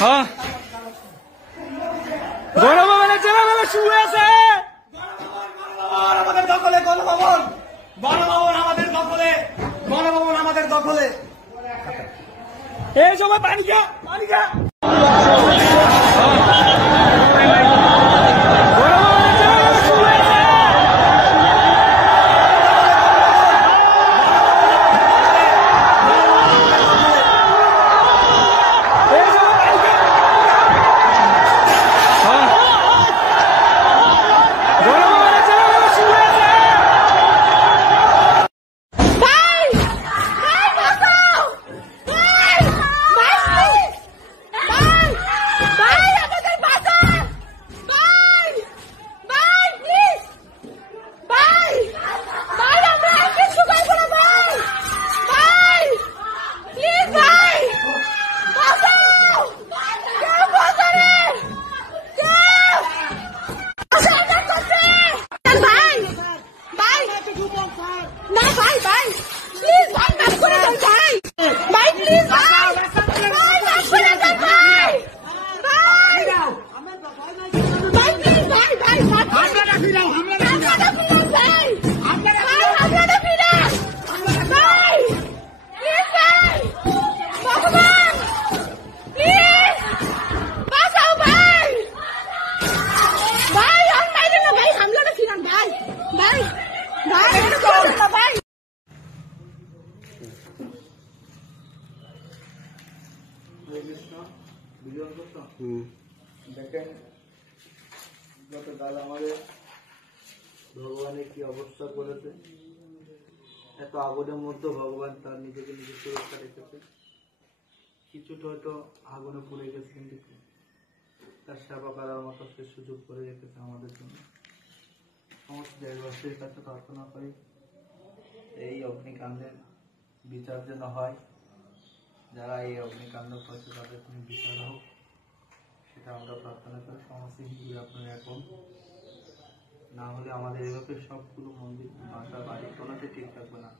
হ্যাঁ গণভবনের ছেলেবেলা শুয়ে আছে। আমাদের দখলে গণভবন, গণভবন আমাদের দখলে, গণভবন আমাদের দখলে। এই সময় পানি খা, পানি খা। দেখেন গতকাল আমাদের ভগবানের কি অবস্থা করেছে। এত আগুনের মধ্যে ভগবান তার নিজেকে নিজে সুরক্ষা রেখেছে। কিছুটা হয়তো আগুনে পুড়ে গেছে, কিন্তু তার সেবা করার মতো সে সুযোগ করে রেখেছে আমাদের জন্য। সমস্ত দেশবাসীর কাছে প্রার্থনা করি এই অগ্নিকাণ্ডের বিচার যেন হয়, যারা এই অগ্নিকাণ্ড করেছে তাদের কোনো বিচার হোক, সেটা আমরা প্রার্থনা করি। সমস্ত হিন্দু আপনারা এখন না হলে আমাদের এভাবে সবগুলো মন্দির, বাসা, বাড়ি কোনোতে ঠিক থাকবে না।